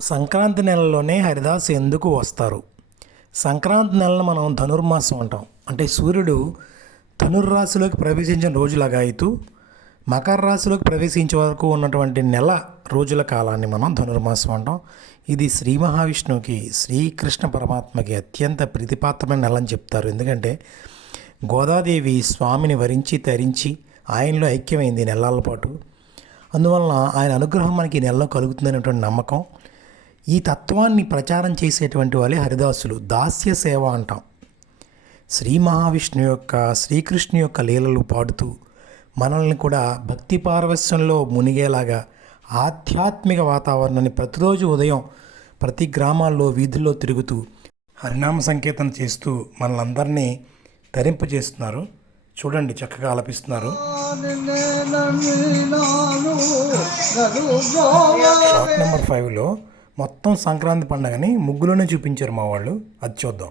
సంక్రాంతి నెలలోనే హరిదాసు ఎందుకు వస్తారు? సంక్రాంతి నెలను మనం ధనుర్మాసం అంటాం. అంటే సూర్యుడు ధనుర్రాశిలోకి ప్రవేశించిన రోజులగాయతూ మకర రాశిలోకి ప్రవేశించే వరకు ఉన్నటువంటి నెల రోజుల కాలాన్ని మనం ధనుర్మాసం అంటాం. ఇది శ్రీ మహావిష్ణువుకి, శ్రీకృష్ణ పరమాత్మకి అత్యంత ప్రీతిపాత్రమైన నెల అని చెప్తారు. ఎందుకంటే గోదాదేవి స్వామిని వరించి తరించి ఆయనలో ఐక్యమైంది నెలల పాటు. అందువలన ఆయన అనుగ్రహం మనకి ఈ నెలలో కలుగుతుందనేటువంటి నమ్మకం. ఈ తత్వాన్ని ప్రచారం చేసేటువంటి వాళ్ళే హరిదాసులు. దాస్య సేవ అంటాం. శ్రీ మహావిష్ణువు యొక్క, శ్రీకృష్ణు యొక్క లీలలు పాడుతూ మనల్ని కూడా భక్తి పారవస్యంలో మునిగేలాగా ఆధ్యాత్మిక వాతావరణాన్ని ప్రతిరోజు ఉదయం ప్రతి గ్రామాల్లో వీధుల్లో తిరుగుతూ హరినామ సంకీర్తన చేస్తూ మనల్ని తరింపు చేస్తున్నారు. చూడండి, చక్కగా ఆలపిస్తున్నారు. షాట్ నెంబర్ 5లో మొత్తం సంక్రాంతి పండుగని ముగ్గులోనే చూపించారు మా వాళ్ళు. అది చూద్దాం.